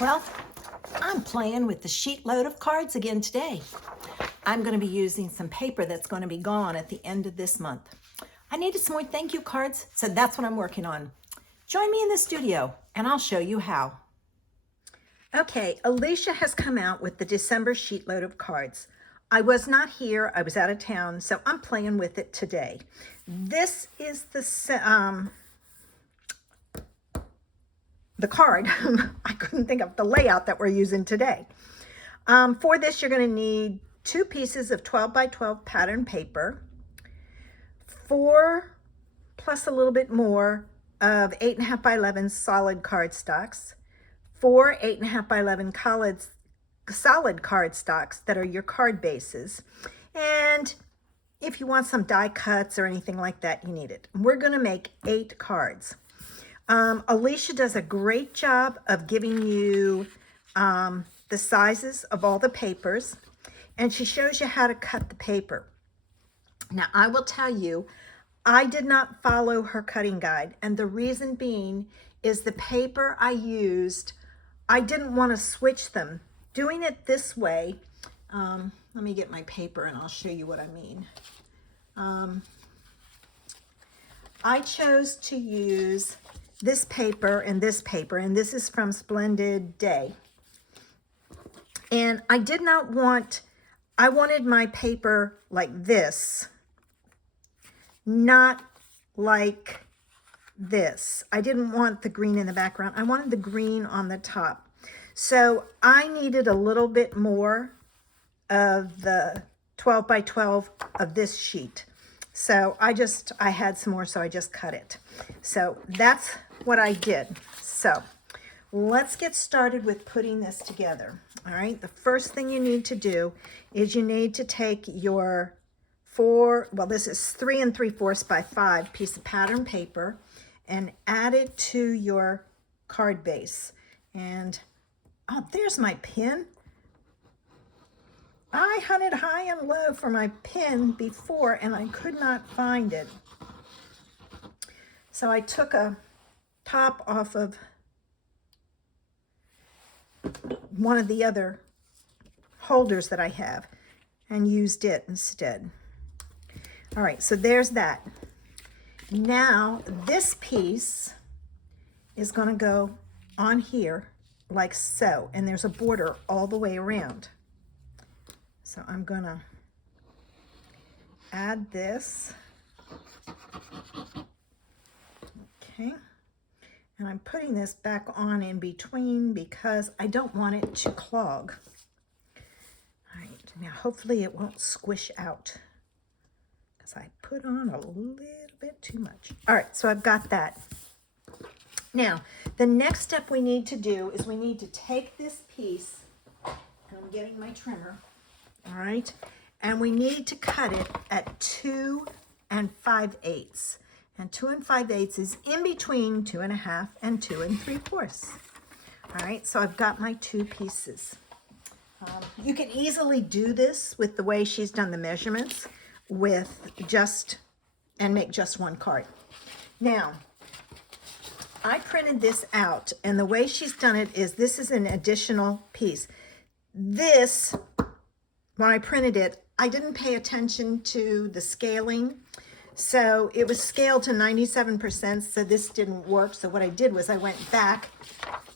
Well, I'm playing with the Sheetload of Cards again today. I'm going to be using some paper that's going to be gone at the end of this month. I needed some more thank you cards, so that's what I'm working on. Join me in the studio and I'll show you how. Okay, Alicia has come out with the December Sheetload of Cards. I was not here, I was out of town, so I'm playing with it today. This is the card. I couldn't think of the layout that we're using today. For this, you're going to need 2 pieces of 12 by 12 pattern paper, 4 plus a little bit more of 8.5 by 11 solid cardstocks, 4 8.5 by 11 solid cardstocks that are your card bases, and if you want some die cuts or anything like that, you need it. We're going to make 8 cards. Alicia does a great job of giving you the sizes of all the papers, and she shows you how to cut the paper. Now, I will tell you, I did not follow her cutting guide, and the reason being is the paper I used, I didn't want to switch them. Doing it this way, let me get my paper and I'll show you what I mean. I chose to use this paper, and this is from Splendid Day. And I wanted my paper like this, not like this. I didn't want the green in the background. I wanted the green on the top. So I needed a little bit more of the 12 by 12 of this sheet. So I had some more, so I just cut it. So that's what I did. So let's get started with putting this together. All right, the first thing you need to do is you need to take your this is 3 3/4 by 5 piece of pattern paper and add it to your card base. And oh, there's my pin. I hunted high and low for my pin before and I could not find it. So I took a top off of one of the other holders that I have and used it instead. All right, so there's that. Now this piece is going to go on here like so, and there's a border all the way around. So I'm going to add this. Okay. And I'm putting this back on in between because I don't want it to clog. All right, now hopefully it won't squish out because I put on a little bit too much. All right, so I've got that. Now, the next step we need to do is we need to take this piece, and I'm getting my trimmer, all right, and we need to cut it at 2 5/8. And 2 5/8 is in between 2 1/2 and 2 3/4. All right, so I've got my 2 pieces. You can easily do this with the way she's done the measurements and make just one card. Now, I printed this out, and the way she's done it is this is an additional piece. This, when I printed it, I didn't pay attention to the scaling. So it was scaled to 97%, so this didn't work. So what I did was I went back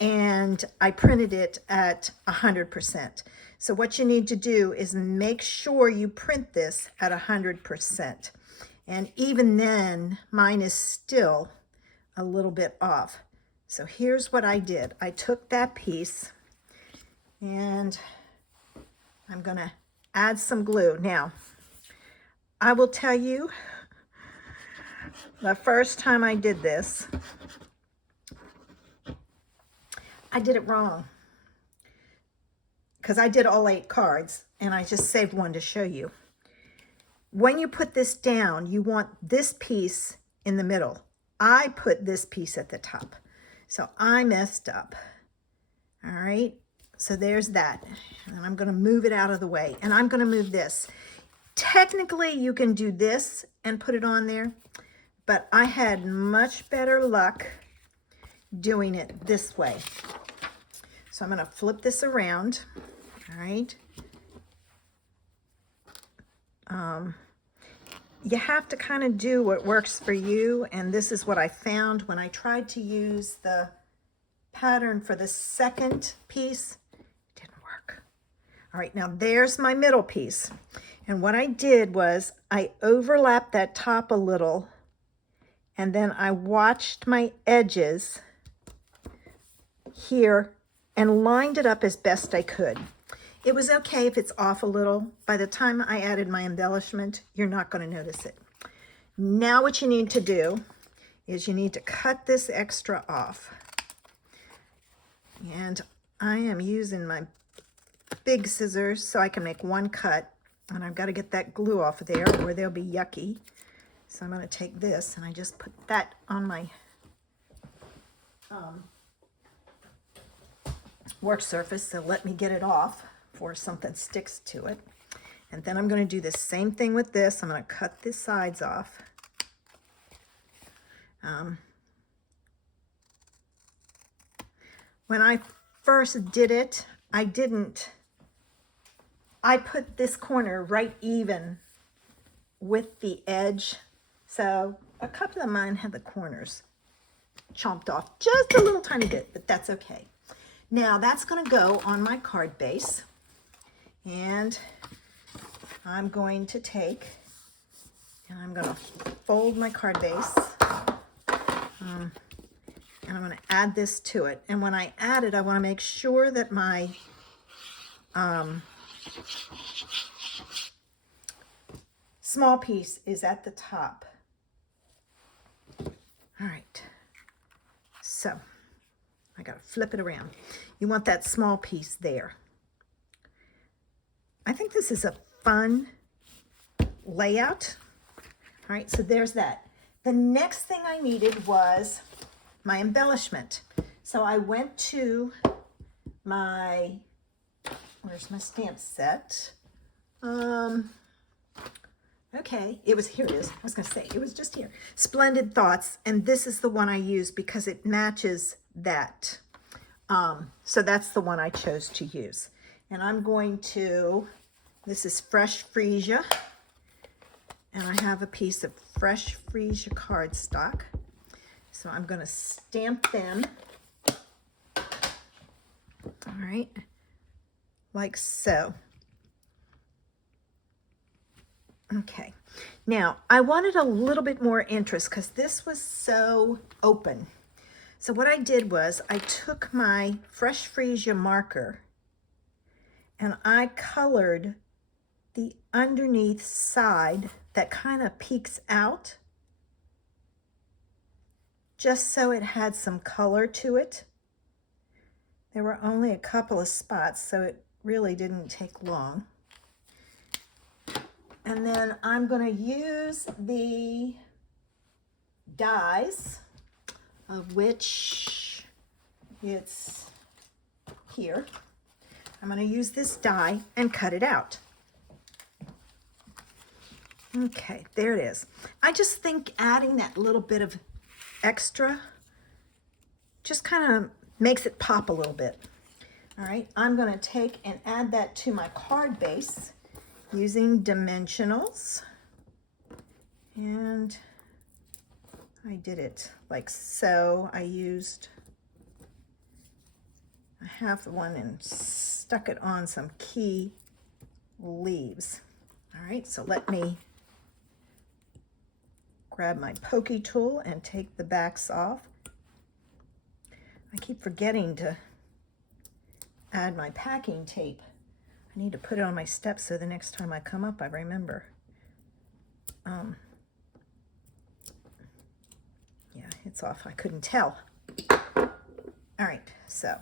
and I printed it at 100%. So what you need to do is make sure you print this at 100%. And even then, mine is still a little bit off. So here's what I did. I took that piece and I'm gonna add some glue. Now, I will tell you, the first time I did this, I did it wrong because I did all 8 cards and I just saved one to show you. When you put this down, you want this piece in the middle. I put this piece at the top, so I messed up. All right, so there's that. And I'm going to move it out of the way, and I'm going to move this. Technically, you can do this and put it on there, but I had much better luck doing it this way. So I'm going to flip this around. All right. You have to kind of do what works for you, and this is what I found when I tried to use the pattern for the second piece. It didn't work. All right, now there's my middle piece, and what I did was I overlapped that top a little, and then I watched my edges here and lined it up as best I could. It was okay if it's off a little. By the time I added my embellishment, you're not going to notice it. Now what you need to do is you need to cut this extra off. And I am using my big scissors so I can make one cut. And I've got to get that glue off of there or they'll be yucky. So I'm going to take this and I just put that on my work surface, so let me get it off before something sticks to it. And then I'm going to do the same thing with this. I'm going to cut the sides off. When I first did it, I put this corner right even with the edge. So a couple of mine had the corners chomped off just a little tiny bit, but that's okay. Now that's going to go on my card base, and I'm going to take and I'm going to fold my card base, and I'm going to add this to it. And when I add it, I want to make sure that my small piece is at the top. All right, so I got to flip it around. You want that small piece there. I think this is a fun layout. All right, so there's that. The next thing I needed was my embellishment. So I went to my, where's my stamp set? Okay, it was, here it is. I was gonna say, it was just here. Splendid Thoughts, and this is the one I use because it matches that. So that's the one I chose to use. And I'm going to, this is Fresh Freesia, and I have a piece of Fresh Freesia cardstock. So I'm gonna stamp them, all right, like so. Okay, now I wanted a little bit more interest because this was so open. So what I did was I took my Fresh Freesia marker and I colored the underneath side that kind of peeks out, just so it had some color to it. There were only a couple of spots, so it really didn't take long. And then I'm going to use the dies, of which it's here. I'm going to use this die and cut it out. Okay, there it is. I just think adding that little bit of extra just kind of makes it pop a little bit. All right, I'm going to take and add that to my card base using dimensionals, and I did it like so. I used a half one and stuck it on some key leaves. All right, so let me grab my pokey tool and take the backs off. I keep forgetting to add my packing tape. I need to put it on my steps so the next time I come up I remember. Yeah, it's off. I couldn't tell. All right, so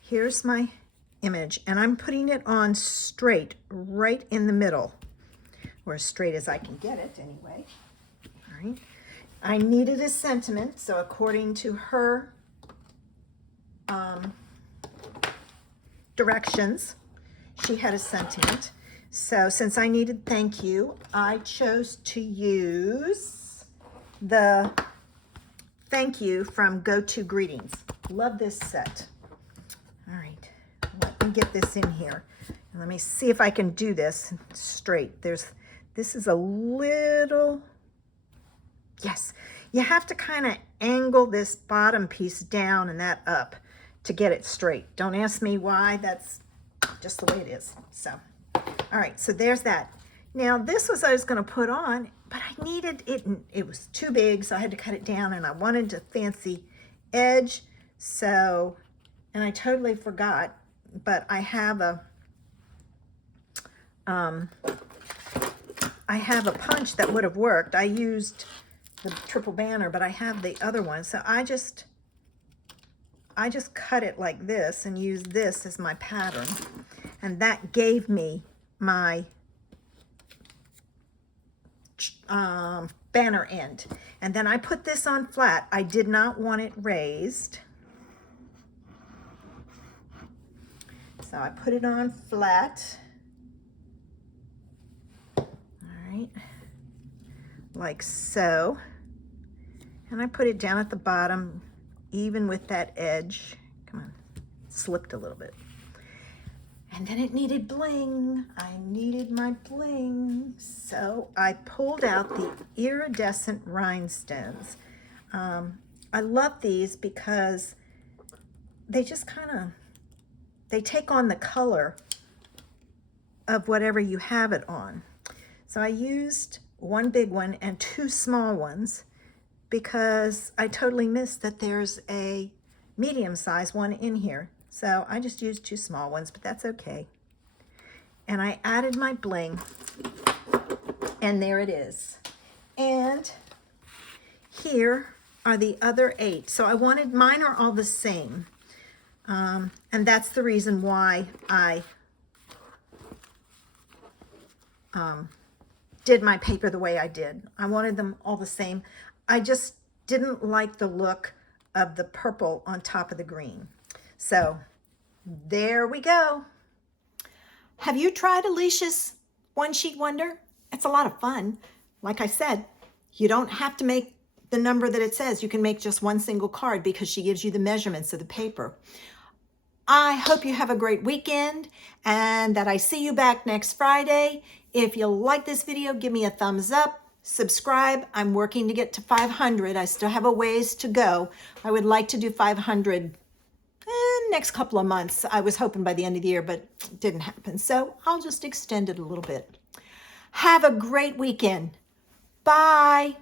here's my image, and I'm putting it on straight, right in the middle, or as straight as I can get it anyway. All right. I needed a sentiment, so according to her directions, she had a sentiment. So since I needed thank you, I chose to use the thank you from Go To Greetings. Love this set. All me get this in here. And let me see if I can do this straight. This is a little, yes. You have to kind of angle this bottom piece down and that up to get it straight. Don't ask me why, that's just the way it is. So, all right, so there's that. Now this was I was gonna put on, but I needed it, it was too big, so I had to cut it down, and I wanted a fancy edge. So, and I totally forgot, but I have a punch that would have worked. I used the triple banner, but I have the other one. So I just cut it like this and used this as my pattern. And that gave me my banner end. And then I put this on flat. I did not want it raised. So I put it on flat. All right, like so. And I put it down at the bottom, even with that edge. Come on, slipped a little bit. And then it needed bling. I needed my bling. So I pulled out the iridescent rhinestones. I love these because they just kind of, they take on the color of whatever you have it on. So I used one big one and two small ones because I totally missed that there's a medium-sized one in here. So I just used two small ones, but that's okay. And I added my bling, and there it is. And here are the other 8. So I wanted, mine are all the same. And that's the reason why I did my paper the way I did. I wanted them all the same. I just didn't like the look of the purple on top of the green. So there we go. Have you tried Alicia's One Sheet Wonder? It's a lot of fun. Like I said, you don't have to make the number that it says. You can make just one single card because she gives you the measurements of the paper. I hope you have a great weekend and that I see you back next Friday. If you like this video, give me a thumbs up, subscribe. I'm working to get to 500. I still have a ways to go. I would like to do 500 next couple of months. I was hoping by the end of the year, but it didn't happen. So I'll just extend it a little bit. Have a great weekend. Bye.